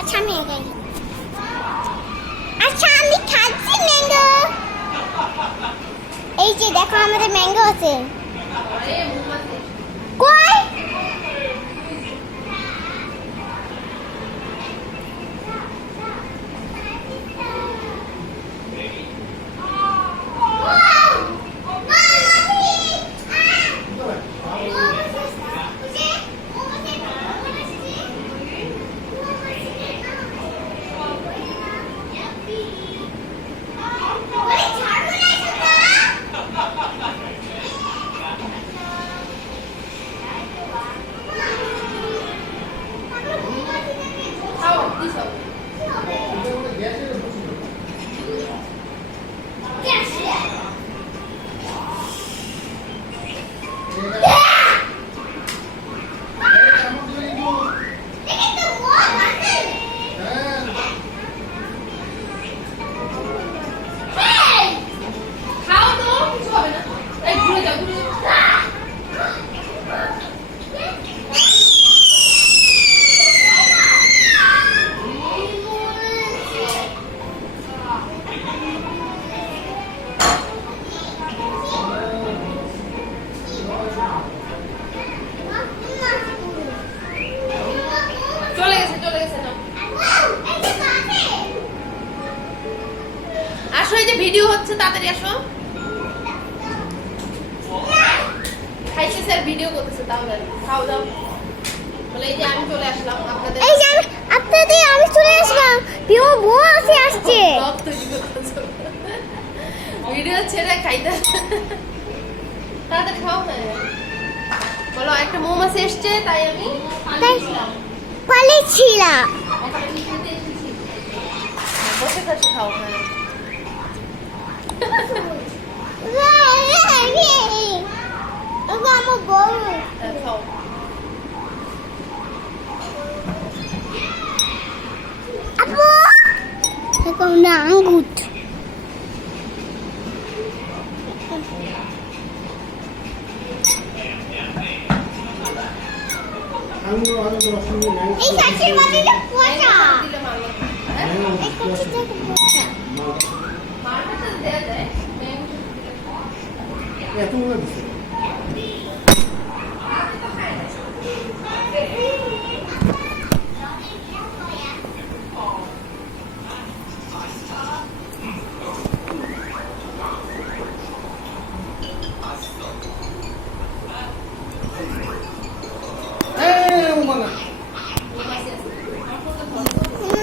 আচ্ছা আমি একাই। আচ্ছা আমি খাচ্ছি ম্যাঙ্গো। এই যে দেখো আমাদের ম্যাঙ্গো আছে। কই? আসো, এই যে ভিডিও হচ্ছে, তাড়াতাড়ি আসো। খাইছে স্যার, ভিডিও করতেছে, তাহলে খাও দাও। বলে এই যে আমি চলে আসলাম আপনাদের, এই যে আপনাদের আমি চলে আসলাম। পিও বউ আসছে। ব্লগ তৈরি করতেছো, ভিডিও ছেড়ে খাইতে। তাড়াতাড়ি খাও। হ্যাঁ বলো, একটা মৌমাছি এসছে তাই আমি পালিয়েছিলাম। বসে বসে খাও। হ্যাঁ আমার বউ খাও। আপু এখন না আঙ্গুর এই সাথের মধ্যে পচা এই কুচিটা পচা মারটা দেয়া যায় এত দিছে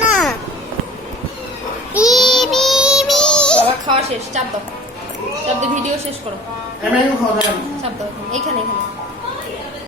না খাওয়া শেষ, চাপ দাও, চাপ দিয়ে ভিডিও শেষ করো। চাপ দাও, এইখানে এইখানে